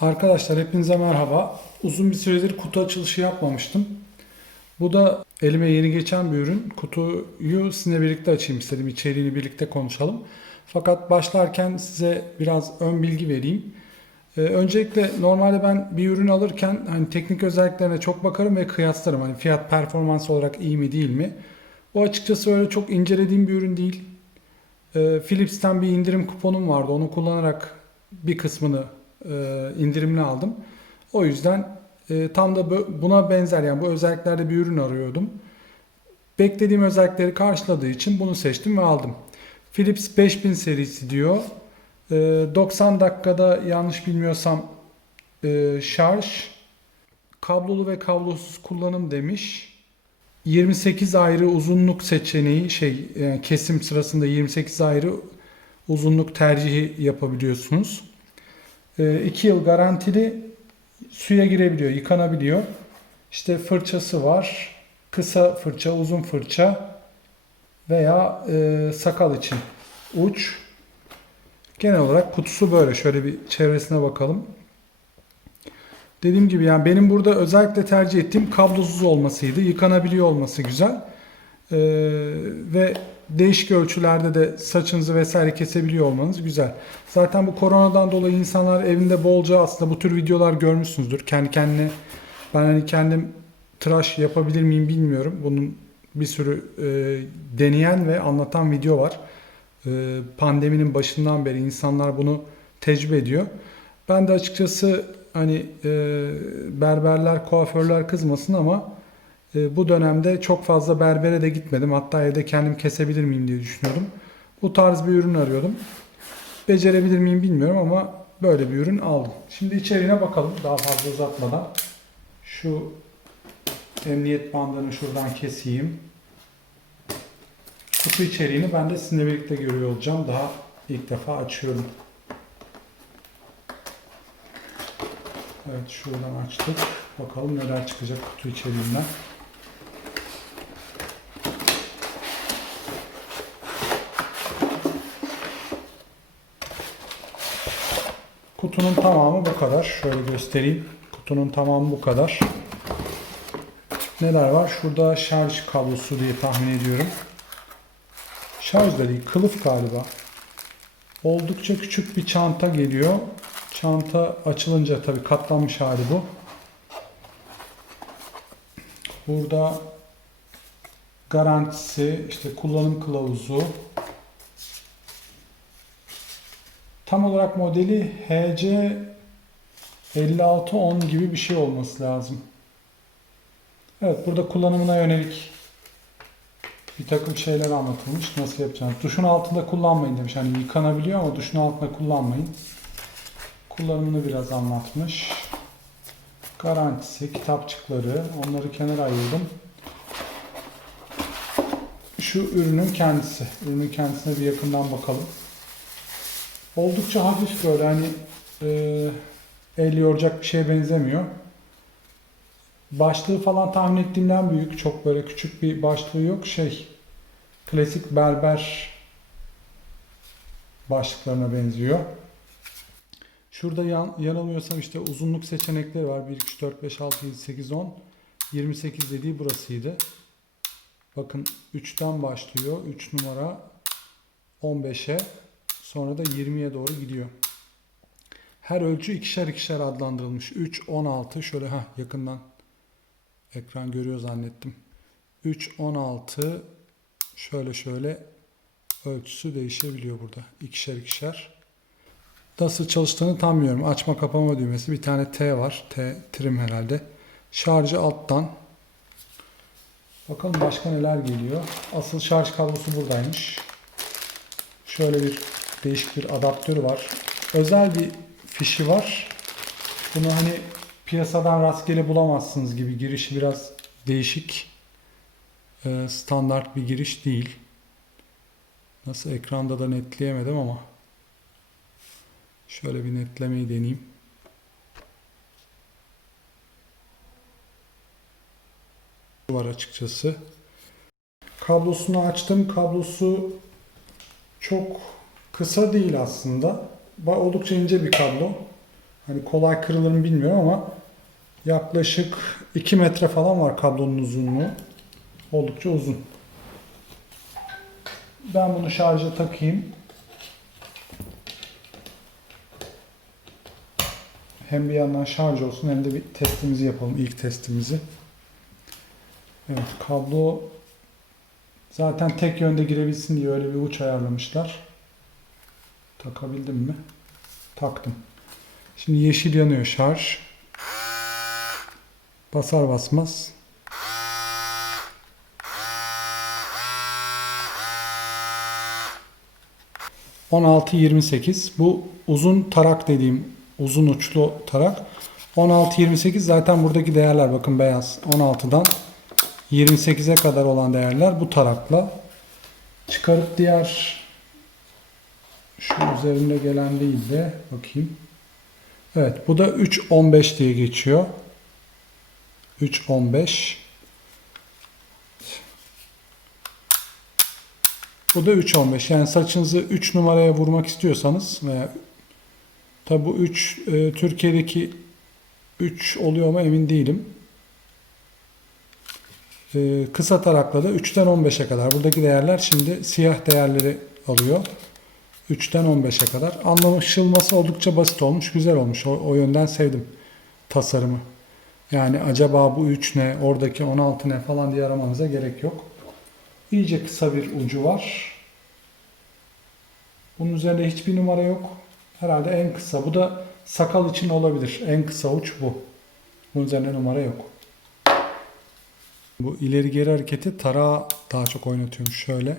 Arkadaşlar hepinize merhaba. Uzun bir süredir kutu açılışı yapmamıştım. Bu da elime yeni geçen bir ürün. Kutuyu sizinle birlikte açayım istedim. İçeriğini birlikte konuşalım. Fakat başlarken size biraz ön bilgi vereyim. Ee, öncelikle normalde ben bir ürün alırken hani teknik özelliklerine çok bakarım ve kıyaslarım. Hani fiyat performans olarak iyi mi değil mi? Bu açıkçası öyle çok incelediğim bir ürün değil. Ee, Philips'ten bir indirim kuponum vardı. Onu kullanarak bir kısmını e, indirimli aldım. O yüzden e, tam da buna benzer yani bu özelliklerde bir ürün arıyordum. Beklediğim özellikleri karşıladığı için bunu seçtim ve aldım. Philips 5000 serisi diyor. E, 90 dakikada yanlış bilmiyorsam e, şarj, kablolu ve kablosuz kullanım demiş. 28 ayrı uzunluk seçeneği şey yani kesim sırasında 28 ayrı uzunluk tercihi yapabiliyorsunuz. 2 yıl garantili suya girebiliyor, yıkanabiliyor. İşte fırçası var. Kısa fırça, uzun fırça veya e, sakal için uç. Genel olarak kutusu böyle. Şöyle bir çevresine bakalım. Dediğim gibi yani benim burada özellikle tercih ettiğim kablosuz olmasıydı. Yıkanabiliyor olması güzel. Ee, ve değişik ölçülerde de saçınızı vesaire kesebiliyor olmanız güzel. Zaten bu koronadan dolayı insanlar evinde bolca aslında bu tür videolar görmüşsünüzdür. Kendi kendine ben hani kendim tıraş yapabilir miyim bilmiyorum. Bunun bir sürü e, deneyen ve anlatan video var. E, pandeminin başından beri insanlar bunu tecrübe ediyor. Ben de açıkçası hani e, berberler, kuaförler kızmasın ama bu dönemde çok fazla berbere de gitmedim. Hatta evde kendim kesebilir miyim diye düşünüyordum. Bu tarz bir ürün arıyordum. Becerebilir miyim bilmiyorum ama böyle bir ürün aldım. Şimdi içeriğine bakalım daha fazla uzatmadan. Şu emniyet bandını şuradan keseyim. Kutu içeriğini ben de sizinle birlikte görüyor olacağım. Daha ilk defa açıyorum. Evet şuradan açtık. Bakalım neler çıkacak kutu içeriğinden. Kutunun tamamı bu kadar. Şöyle göstereyim. Kutunun tamamı bu kadar. Neler var? Şurada şarj kablosu diye tahmin ediyorum. Şarj da değil, kılıf galiba. Oldukça küçük bir çanta geliyor. Çanta açılınca tabii katlanmış hali bu. Burada garantisi, işte kullanım kılavuzu. Tam olarak modeli HC 5610 gibi bir şey olması lazım. Evet burada kullanımına yönelik bir takım şeyler anlatılmış. Nasıl yapacağınız. Duşun altında kullanmayın demiş. Hani yıkanabiliyor ama duşun altında kullanmayın. Kullanımını biraz anlatmış. Garantisi, kitapçıkları, onları kenara ayırdım. Şu ürünün kendisi. Ürünün kendisine bir yakından bakalım. Oldukça hafif böyle hani e, el yoracak bir şeye benzemiyor. Başlığı falan tahmin ettiğimden büyük. Çok böyle küçük bir başlığı yok. Şey, klasik berber başlıklarına benziyor. Şurada yan, yanılmıyorsam işte uzunluk seçenekleri var. 1, 2, 3, 4, 5, 6, 7, 8, 10. 28 dediği burasıydı. Bakın 3'ten başlıyor. 3 numara 15'e sonra da 20'ye doğru gidiyor. Her ölçü ikişer ikişer adlandırılmış. 3, 16 şöyle ha yakından ekran görüyor zannettim. 3, 16 şöyle şöyle ölçüsü değişebiliyor burada. İkişer ikişer. Nasıl çalıştığını tam bilmiyorum. Açma kapama düğmesi. Bir tane T var. T trim herhalde. Şarjı alttan. Bakalım başka neler geliyor. Asıl şarj kablosu buradaymış. Şöyle bir değişik bir adaptörü var. Özel bir fişi var. Bunu hani piyasadan rastgele bulamazsınız gibi. Girişi biraz değişik. Ee, standart bir giriş değil. Nasıl ekranda da netleyemedim ama. Şöyle bir netlemeyi deneyeyim. var açıkçası. Kablosunu açtım. Kablosu çok kısa değil aslında. Oldukça ince bir kablo. Hani kolay kırılır mı bilmiyorum ama yaklaşık 2 metre falan var kablonun uzunluğu. Oldukça uzun. Ben bunu şarja takayım. Hem bir yandan şarj olsun hem de bir testimizi yapalım. ilk testimizi. Evet kablo zaten tek yönde girebilsin diye öyle bir uç ayarlamışlar. Takabildim mi? Taktım. Şimdi yeşil yanıyor şarj. Basar basmaz. ...16-28. Bu uzun tarak dediğim uzun uçlu tarak. 16-28 zaten buradaki değerler bakın beyaz. 16'dan 28'e kadar olan değerler bu tarakla. Çıkarıp diğer şu üzerinde gelen değil de bakayım. Evet bu da 3.15 diye geçiyor. 3.15 Bu da 3.15. Yani saçınızı 3 numaraya vurmak istiyorsanız veya tabi bu 3 e, Türkiye'deki 3 oluyor mu emin değilim. E, kısa tarakla da 3'ten 15'e kadar. Buradaki değerler şimdi siyah değerleri alıyor. 3'ten 15'e kadar. Anlaşılması oldukça basit olmuş. Güzel olmuş. O, o yönden sevdim tasarımı. Yani acaba bu 3 ne, oradaki 16 ne falan diye aramanıza gerek yok. İyice kısa bir ucu var. Bunun üzerinde hiçbir numara yok. Herhalde en kısa. Bu da sakal için olabilir. En kısa uç bu. Bunun üzerinde numara yok. Bu ileri geri hareketi tarağı daha çok oynatıyormuş şöyle.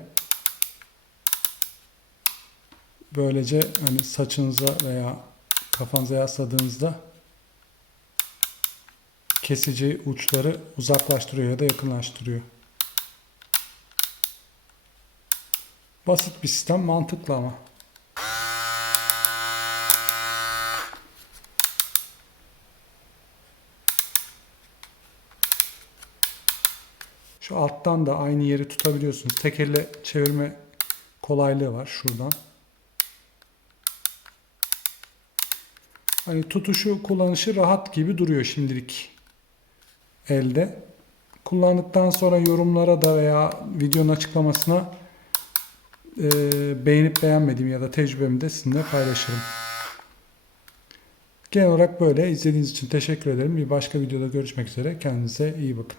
Böylece hani saçınıza veya kafanıza yasladığınızda kesici uçları uzaklaştırıyor ya da yakınlaştırıyor. Basit bir sistem, mantıklı ama. Şu alttan da aynı yeri tutabiliyorsunuz. Tek elle çevirme kolaylığı var şuradan. Hani tutuşu, kullanışı rahat gibi duruyor şimdilik elde. Kullandıktan sonra yorumlara da veya videonun açıklamasına e, beğenip beğenmediğim ya da tecrübemi de sizinle paylaşırım. Genel olarak böyle. İzlediğiniz için teşekkür ederim. Bir başka videoda görüşmek üzere. Kendinize iyi bakın.